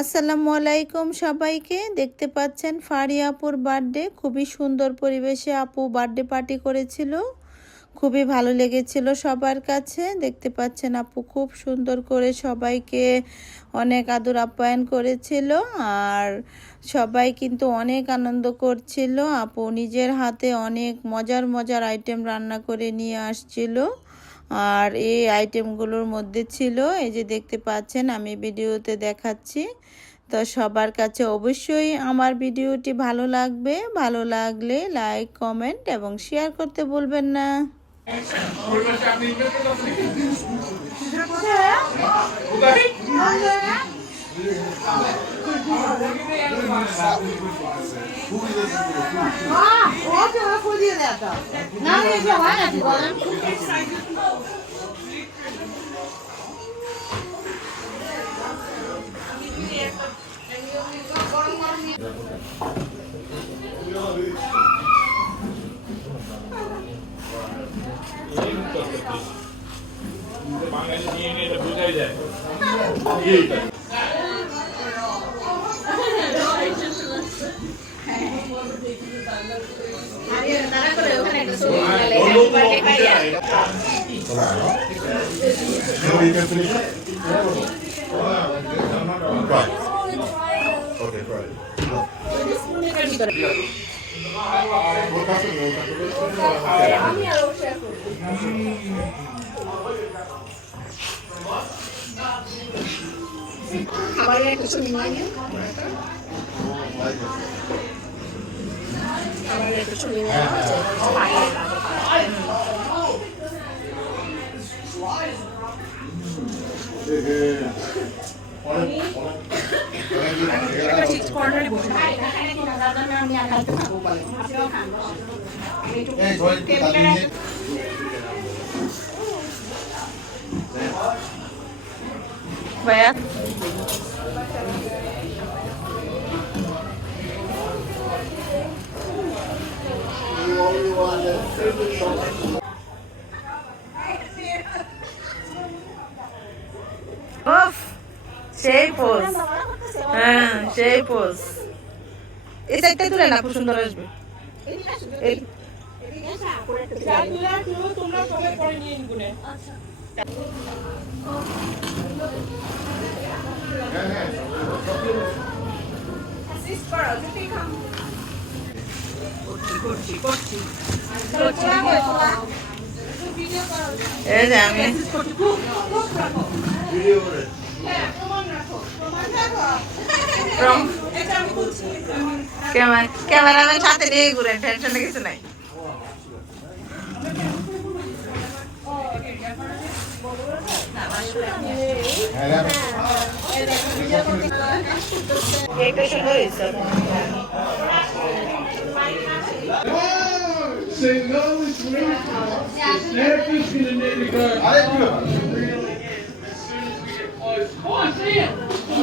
আসসালামু আলাইকুম সবাইকে। দেখতে পাচ্ছেন ফারিয়া আপুর বার্থডে। খুবই সুন্দর পরিবেশে আপু বার্থডে পার্টি করেছিল। খুবই ভালো লেগেছিল সবার কাছে। দেখতে পাচ্ছেন আপু খুব সুন্দর করে সবাইকে অনেক আদর আপ্যায়ন করেছিল। আর সবাই কিন্তু অনেক আনন্দ করছিল। আপু নিজের হাতে অনেক মজার মজার আইটেম রান্না করে নিয়ে আসছিল। আর এই আইটেমগুলোর মধ্যে ছিল এই যে দেখতে পাচ্ছেন, আমি ভিডিওতে দেখাচ্ছি। তো সবার কাছে অবশ্যই আমার ভিডিওটি ভালো লাগবে। ভালো লাগলে লাইক, কমেন্ট এবং শেয়ার করতে ভুলবেন না। বাঙালি নিয়ে এটা বোঝাই যায়। খাবারের একটা ছবি নিয়ে নিন। খাবারের একটা ছবি নিয়ে ভাইয়া সেই পোজ, হ্যাঁ সেই পোজ। এই সাইডটা তুলে না, খুব সুন্দর আসবে। এই যে আমি ক্যামেরাম্যান সাথে নিয়ে ঘুরেন, টেনশনে কিছু নাই। এইটা সুন্দর হয়েছে। Say no, it's real. Snapper's gonna need to go. As soon as we get close. Oh, I see it. Oh.